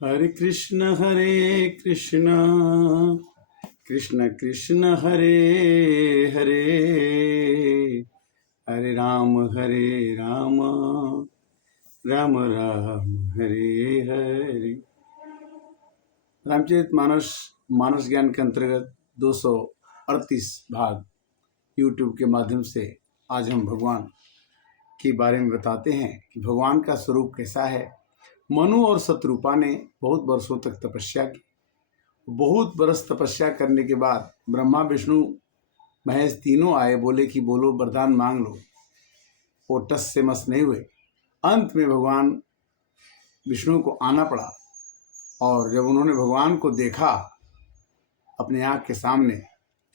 हरे कृष्ण कृष्ण कृष्ण हरे हरे, हरे राम राम राम हरे हरे। रामचरित मानस मानस ज्ञान के अंतर्गत 238 भाग यूट्यूब के माध्यम से आज हम भगवान के बारे में बताते हैं कि भगवान का स्वरूप कैसा है। मनु और शत्रुपा ने बहुत वर्षों तक तपस्या की। बहुत बरस तपस्या करने के बाद ब्रह्मा विष्णु महेश तीनों आए, बोले कि बोलो वरदान मांग लो। वो टस से मस नहीं हुए। अंत में भगवान विष्णु को आना पड़ा और जब उन्होंने भगवान को देखा अपने आँख के सामने,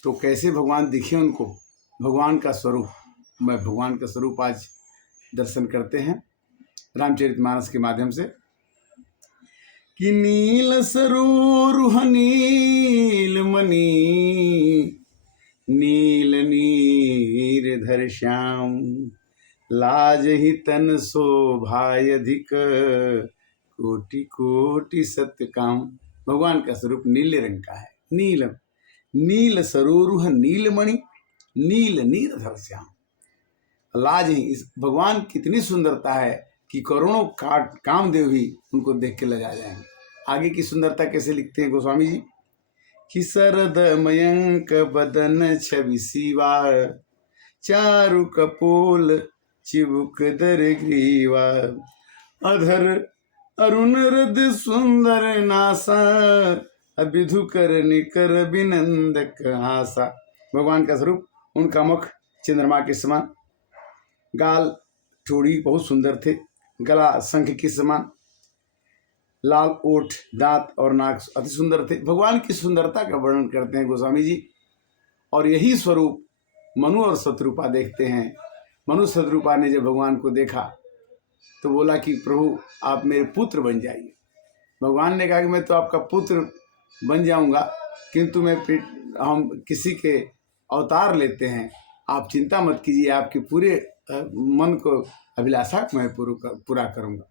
तो कैसे भगवान दिखे उनको, भगवान का स्वरूप। मैं भगवान का स्वरूप आज दर्शन करते हैं रामचरितमानस के माध्यम से कि नील सरोरुह नील मणि, नील नीरधर श्याम, लाज ही तन शोभाय अधिक, कोटि कोटि सत्य काम। भगवान का स्वरूप नीले रंग का है। नीलम, नील सरोरुह नीलमणि, नील नीरधर श्याम। लाज ही, इस भगवान कितनी सुंदरता है कि करोड़ों कामदेव भी उनको देख के लजा जाएंगे। आगे की सुंदरता कैसे लिखते हैं गोस्वामी जी कि शरद मयंक बदन छवि शिवा, चारु कपोल चिबुक दर ग्रीवा, अधर अरुण हृद सुंदर नासा, अभिधु कर निकर बिनंदक हासा। भगवान का स्वरूप, उनका मुख चंद्रमा के समान, गाल चूड़ी बहुत सुंदर थे, गला शंख के समान, लाल ओठ, दांत और नाक अति सुंदर थे। भगवान की सुंदरता का वर्णन करते हैं गोस्वामी जी। और यही स्वरूप मनु और शत्रुपा देखते हैं। मनु शत्रुपा ने जब भगवान को देखा तो बोला कि प्रभु आप मेरे पुत्र बन जाइए। भगवान ने कहा कि मैं तो आपका पुत्र बन जाऊंगा, किंतु हम किसी के अवतार लेते हैं, आप चिंता मत कीजिए, आपके पूरे मन को अभिलाषा मैं पूरा करूंगा।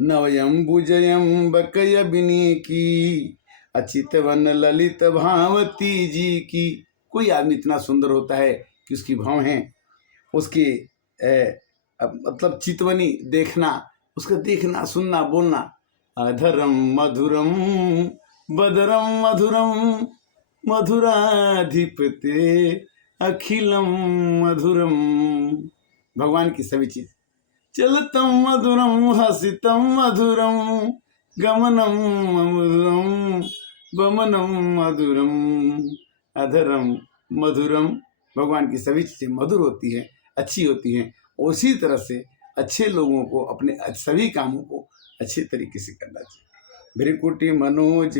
नवयम बकय बिनी की, अचित वन ललित भावती जी की। कोई आदमी इतना सुंदर होता है कि उसकी भाव है, उसकी मतलब चितवनी देखना, उसका देखना, सुनना, बोलना। अधरम मधुरम बदरम मधुरम, मधुराधिपते अखिलम मधुरम। भगवान की सभी चीज, चलतम मधुरम हसितम मधुरम, गमनम मधुरम वमनम मधुरम, अधरम मधुरम। भगवान की सभी चीजें मधुर होती हैं, अच्छी होती हैं। उसी तरह से अच्छे लोगों को अपने सभी कामों को अच्छे तरीके से करना चाहिए। भ्रिकुटी मनोज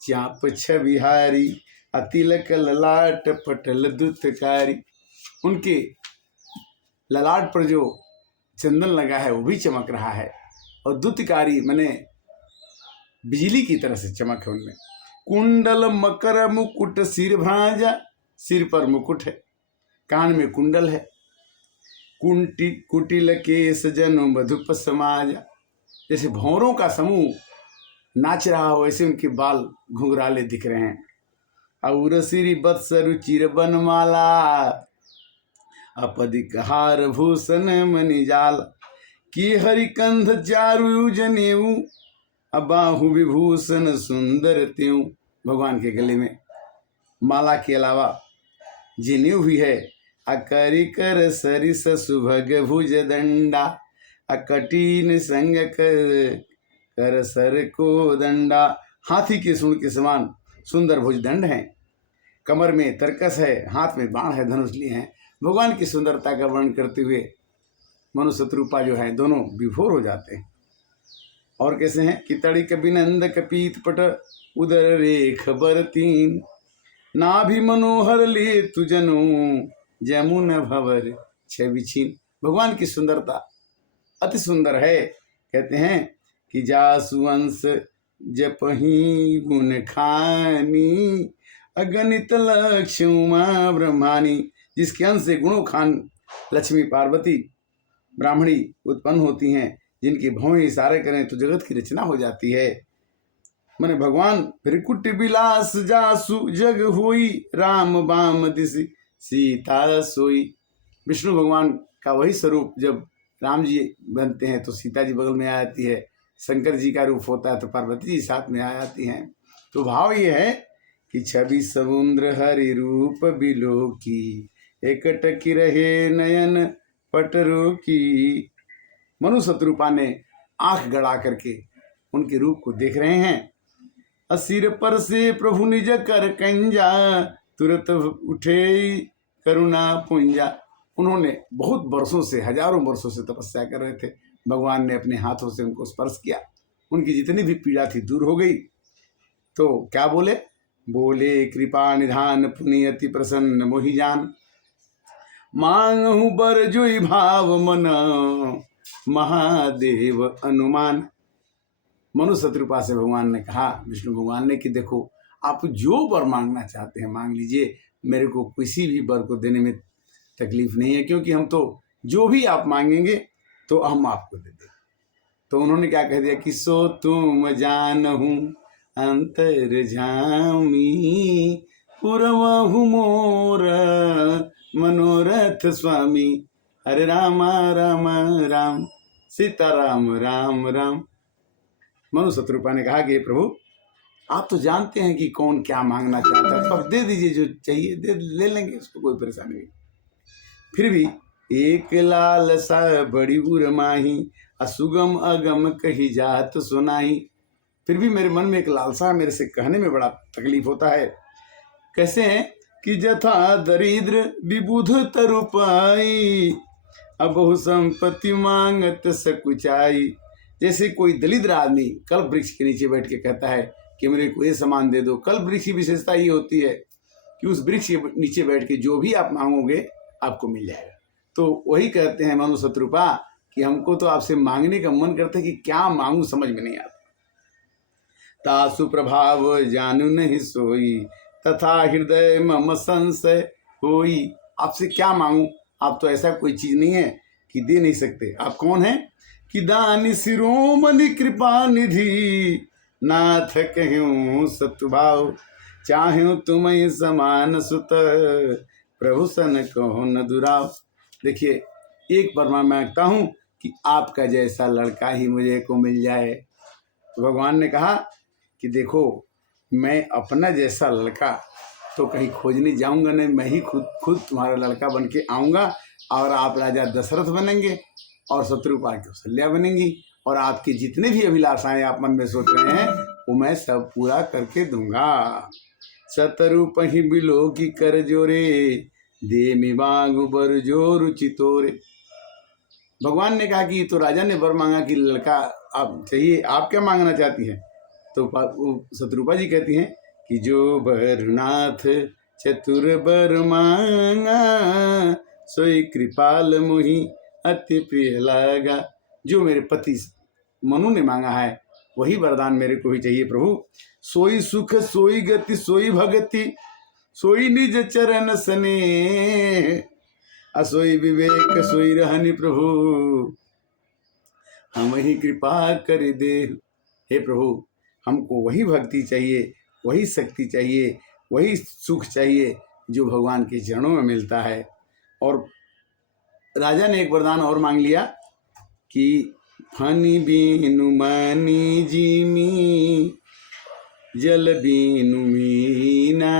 चाप छविहारी, अतिलक ललाट पटल दुतकारी। उनके ललाट पर जो चंदन लगा है वो भी चमक रहा है, और दुतकारी माने बिजली की तरह से चमक है उनमें। कुंडल मकर मुकुट सिर भाजा, सिर पर मुकुट है, कान में कुंडल है। कुटिल केस जनु मधुप समाजा, जैसे भौरों का समूह नाच रहा हो वैसे उनके बाल घुंघराले दिख रहे हैं। और सिरी बत्स रुचिर बनमाला, अपदिक हार भूषण मणिजाल, की हरिकंध चारु जनेऊ, अबाहु विभूषण सुंदर त्यों। भगवान के गले में माला के अलावा जनेऊ भी है। अकरि कर सरिस सुभग भुज दंडा, अकटीन संग कर सर को दंडा। हाथी के सूंड के समान सुंदर भुज दंड है, कमर में तरकस है, हाथ में बाण है, धनुष लिए हैं। भगवान की सुंदरता का वर्णन करते हुए मनु शत्रुपा जो है दोनों विभोर हो जाते हैं। और कैसे हैं कि तड़िक बिनंद कपीत पट, उदर रेख बर तीन, नाभि मनोहर ले तुजनु, जमुन भवर छवि छीन। भगवान की सुंदरता अति सुंदर है। कहते हैं कि जासु अंश जपही गुण खानी, अगणित लक्ष्य उमा ब्रह्मानी। जिसके अंश से गुणों खान लक्ष्मी पार्वती ब्राह्मणी उत्पन्न होती हैं, जिनके भौं इशारे करें तो जगत की रचना हो जाती है। मैंने भगवान त्रिकुट विलास जासु जग हुई, राम बाम दिस सीता सोई। विष्णु भगवान का वही स्वरूप जब राम जी बनते हैं तो सीता जी बगल में आ जाती है, शंकर जी का रूप होता है तो पार्वती जी साथ में आ जाती हैं। तो भाव ये है कि छवि समुद्र हरि रूप बिलो की, एक टकी रहे नयन पटरो की। मनु शत्रुपा ने आंख गड़ा करके उनके रूप को देख रहे हैं। असिर पर से प्रभु निज कर कंजा, तुरंत उठे करुणा पुंजा। उन्होंने बहुत वर्षों से, हजारों वर्षों से तपस्या कर रहे थे। भगवान ने अपने हाथों से उनको स्पर्श किया, उनकी जितनी भी पीड़ा थी दूर हो गई। तो क्या बोले? बोले कृपा निधान पुनियति प्रसन्न मोहि जान, मांगहु बर जुई भाव मन महादेव अनुमान। मनु शत्रुपा से भगवान ने कहा, विष्णु भगवान ने, कि देखो आप जो वर मांगना चाहते हैं मांग लीजिए, मेरे को किसी भी वर को देने में तकलीफ नहीं है, क्योंकि हम तो जो भी आप मांगेंगे तो हम आपको दे देंगे। तो उन्होंने क्या कह दिया कि सो तुम जानहूं अंतर जामी, पुरवहु मोर मनोरथ स्वामी, हरे राम राम राम सीता राम राम राम। मनु शत्रुपा ने कहा कि प्रभु आप तो जानते हैं कि कौन क्या मांगना चाहता है, तो आप दे दीजिए, जो चाहिए दे ले लेंगे, उसको कोई परेशानी नहीं। फिर भी एक लाल सा बड़ी उर्माही, असुगम अगम कही जात सुनाही। फिर भी मेरे मन में एक लालसा, मेरे से कहने में बड़ा तकलीफ होता है। कैसे हैं कि जथा दरिद्र विबुध तरुपाई, अब बहु संपत्ति मांगत सकुचाई। जैसे कोई दलिद्र आदमी कल्प वृक्ष के नीचे बैठ के कहता है कि मेरे को ये सामान दे दो। कल्प वृक्ष की विशेषता ये होती है कि उस वृक्ष के नीचे बैठ के जो भी आप मांगोगे आपको मिल जाएगा। तो वही कहते हैं मनु शत्रुपा कि हमको तो आपसे मांगने का मन करता है कि क्या मांगू समझ में नहीं आता। तासु प्रभाव जानू नहीं सोई, तथा हृदय मम संशय होई। आपसे क्या मांगू, आप तो ऐसा कोई चीज नहीं है कि दे नहीं सकते। आप कौन है कि दानी शिरोमणि कृपा निधि, नाथ कहूँ सतुभाव, चाहूँ तुम्हें समान सुत, प्रभु सन कहो न दुराव। देखिए, एक बार मैं मांगता हूँ कि आपका जैसा लड़का ही मुझे को मिल जाए। तो भगवान ने कहा कि देखो, मैं अपना जैसा लड़का तो कहीं खोजने जाऊंगा नहीं, मैं ही खुद तुम्हारा लड़का बन के आऊँगा, और आप राजा दशरथ बनेंगे और शत्रुपा की कौशल्या बनेंगी, और आपकी जितने भी अभिलाषाएं आप मन में सोच रहे हैं वो मैं सब पूरा करके दूंगा। सतरूप ही बिलो की कर जोरे, दे मी मांगू बर जो रुचि तोरे। भगवान ने कहा कि तो राजा ने वर मांगा कि लड़का आप चाहिए, आप क्या मांगना चाहती हैं? तो शत्रुपा जी कहती हैं कि जो बरनाथ चतुर बर मांगा, सोई कृपाल मोहि अति प्रिय लगा। जो मेरे पति मनु ने मांगा है वही वरदान मेरे को भी चाहिए प्रभु। सोई सुख सोई गति सोई भगति, सोई निज चरण सने, असोई विवेक सोई रहनी प्रभु, हम ही कृपा कर दे। हे प्रभु, हमको वही भक्ति चाहिए, वही शक्ति चाहिए, वही सुख चाहिए जो भगवान के चरणों में मिलता है। और राजा ने एक वरदान और मांग लिया कि फनी बीनु मनी जीमी, जल बीनु मीना,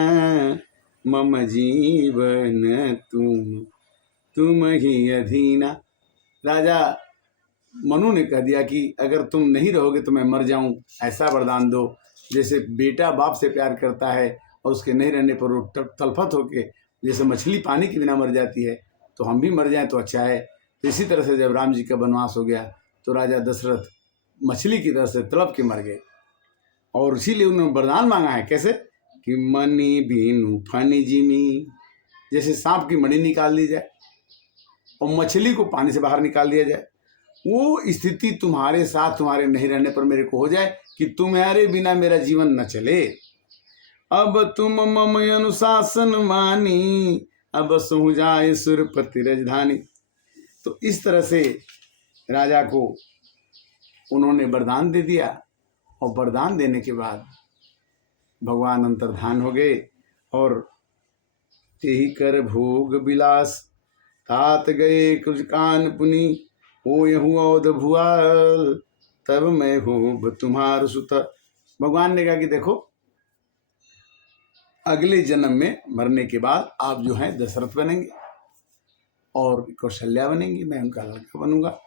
मम जीवन तुम ही अधीना। राजा मनु ने कह दिया कि अगर तुम नहीं रहोगे तो मैं मर जाऊं, ऐसा वरदान दो। जैसे बेटा बाप से प्यार करता है और उसके नहीं रहने पर वो तलफत होके, जैसे मछली पानी के बिना मर जाती है, तो हम भी मर जाएं तो अच्छा है। इसी तरह से जब राम जी का वनवास हो गया तो राजा दशरथ मछली की तरह से तड़प के मर गए, और इसीलिए उन्होंने वरदान मांगा है। कैसे कि मनी बीनु फनी जिमी, जैसे सांप की मणि निकाल दी जाए और मछली को पानी से बाहर निकाल दिया जाए, वो स्थिति तुम्हारे साथ तुम्हारे नहीं रहने पर मेरे को हो जाए कि तुम्हारे बिना मेरा जीवन न चले। अब तुम मम अनुशासन मानी, अब सो जाए सुरपति राजधानी। तो इस तरह से राजा को उन्होंने वरदान दे दिया और वरदान देने के बाद भगवान अंतर्धान हो गए और तेहि कर भोग विलास तात गए कुछ कान पुनि ओ यहू औध भुआल तब मैं हूँ तुम्हार सुत। भगवान ने कहा कि देखो अगले जन्म में मरने के बाद आप जो हैं दशरथ बनेंगे और कौशल्या बनेंगी, मैं उनका लड़का बनूंगा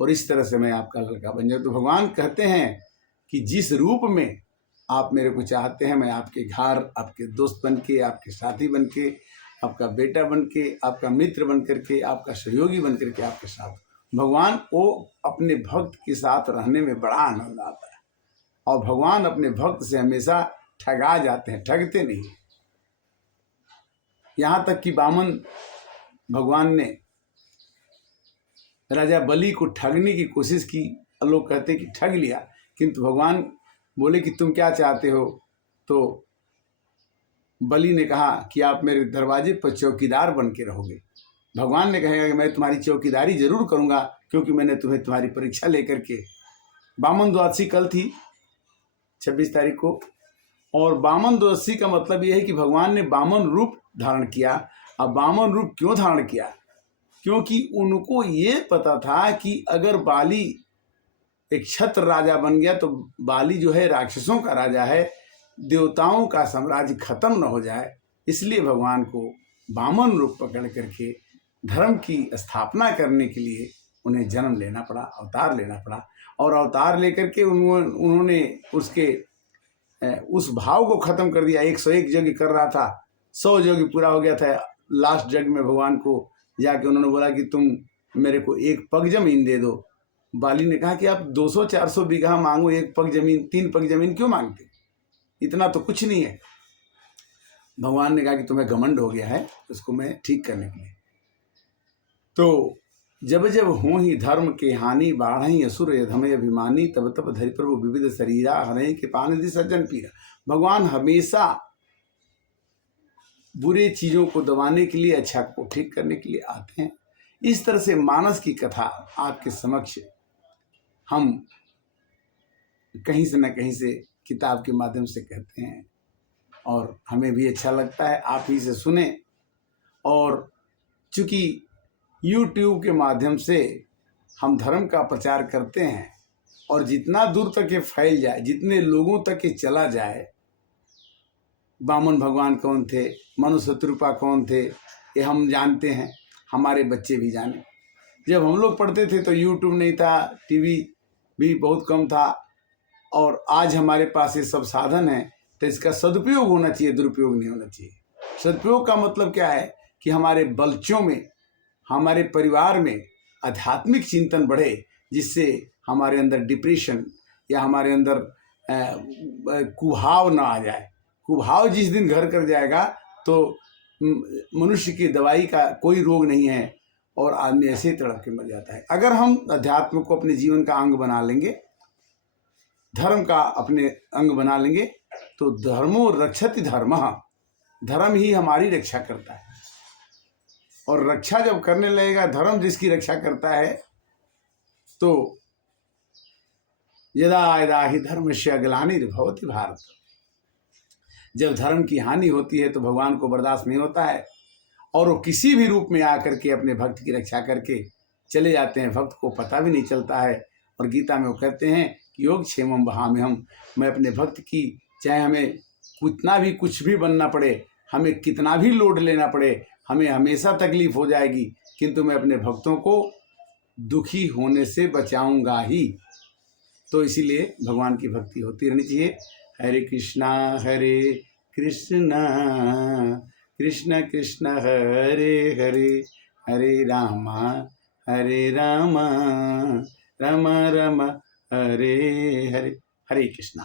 और इस तरह से मैं आपका लड़का बन जाऊँ। तो भगवान कहते हैं कि जिस रूप में आप मेरे को चाहते हैं, मैं आपके घर आपके दोस्त बन के, आपके साथी बन के, आपका बेटा बन के, आपका मित्र बन करके, आपका सहयोगी बन करके आपके साथ। भगवान को अपने भक्त के साथ रहने में बड़ा आनंद आता है और भगवान अपने भक्त से हमेशा ठगा जाते हैं, ठगते नहीं। यहाँ तक कि वामन भगवान ने राजा बलि को ठगने की कोशिश की, लोग कहते कि ठग लिया, किंतु भगवान बोले कि तुम क्या चाहते हो। तो बलि ने कहा कि आप मेरे दरवाजे पर चौकीदार बन के रहोगे। भगवान ने कहेगा कि मैं तुम्हारी चौकीदारी जरूर करूंगा क्योंकि मैंने तुम्हें तुम्हारी परीक्षा लेकर के, वामन द्वादशी कल थी 26 तारीख को, और वामन द्वादशी का मतलब यह है कि भगवान ने वामन रूप धारण किया। अब वामन रूप क्यों धारण किया? क्योंकि उनको ये पता था कि अगर बाली एक छत्र राजा बन गया तो बाली जो है राक्षसों का राजा है, देवताओं का साम्राज्य खत्म न हो जाए, इसलिए भगवान को वामन रूप पकड़ करके धर्म की स्थापना करने के लिए उन्हें जन्म लेना पड़ा, अवतार लेना पड़ा। और अवतार लेकर के उन्होंने उसके उस भाव को खत्म कर दिया। 101 यज्ञ कर रहा था, 100 यज्ञ पूरा हो गया था। लास्ट यज्ञ में भगवान को जाके उन्होंने बोला कि तुम मेरे को 1 पग जमीन दे दो। बाली ने कहा कि आप 200-400 बीघा मांगो, 1 पग जमीन, 3 पग जमीन क्यों मांगते, इतना तो कुछ नहीं है। भगवान ने कहा कि तुम्हें घमंड हो गया है, उसको मैं ठीक करने के लिए। तो जब जब हो ही धर्म के हानि, बाढ़ असुर यधमय अभिमानी, तब तब धरि प्रभु विविध शरीरा, हरे के पान दी सज्जन पीरा। भगवान हमेशा बुरे चीजों को दबाने के लिए, अच्छा को ठीक करने के लिए आते हैं। इस तरह से मानस की कथा आपके समक्ष हम कहीं से न कहीं से किताब के माध्यम से कहते हैं और हमें भी अच्छा लगता है, आप ही से सुने। और चूंकि YouTube के माध्यम से हम धर्म का प्रचार करते हैं और जितना दूर तक ये फैल जाए, जितने लोगों तक ये चला जाए, वामन भगवान कौन थे, मनु शत्रुपा कौन थे, ये हम जानते हैं, हमारे बच्चे भी जाने। जब हम लोग पढ़ते थे तो YouTube नहीं था, TV भी बहुत कम था, और आज हमारे पास ये सब साधन है, तो इसका सदुपयोग होना चाहिए, दुरुपयोग नहीं होना चाहिए। सदुपयोग का मतलब क्या है कि हमारे बच्चों में, हमारे परिवार में आध्यात्मिक चिंतन बढ़े, जिससे हमारे अंदर डिप्रेशन या हमारे अंदर कुभाव ना आ जाए। कुभाव जिस दिन घर कर जाएगा तो मनुष्य की दवाई का कोई रोग नहीं है और आदमी ऐसे ही तड़प के मर जाता है। अगर हम अध्यात्म को अपने जीवन का अंग बना लेंगे, धर्म का अपने अंग बना लेंगे, तो धर्मो रक्षति धर्मः, धर्म ही हमारी रक्षा करता है। और रक्षा जब करने लगेगा, धर्म जिसकी रक्षा करता है, तो यदा यदा ही धर्मस्य ग्लानिर्भवति भारत, जब धर्म की हानि होती है तो भगवान को बर्दाश्त नहीं होता है और वो किसी भी रूप में आकर के अपने भक्त की रक्षा करके चले जाते हैं। भक्त को पता भी नहीं चलता है। और गीता में वो कहते हैं कि योग क्षेमम बहामे हम, मैं अपने भक्त की, चाहे हमें कितना भी कुछ भी बनना पड़े, हमें कितना भी लोड लेना पड़े, हमें हमेशा तकलीफ हो जाएगी, किंतु मैं अपने भक्तों को दुखी होने से बचाऊंगा ही। तो इसीलिए भगवान की भक्ति होती रहनी चाहिए। हरे कृष्णा कृष्ण कृष्ण हरे हरे, हरे राम राम राम हरे हरे। हरे कृष्णा।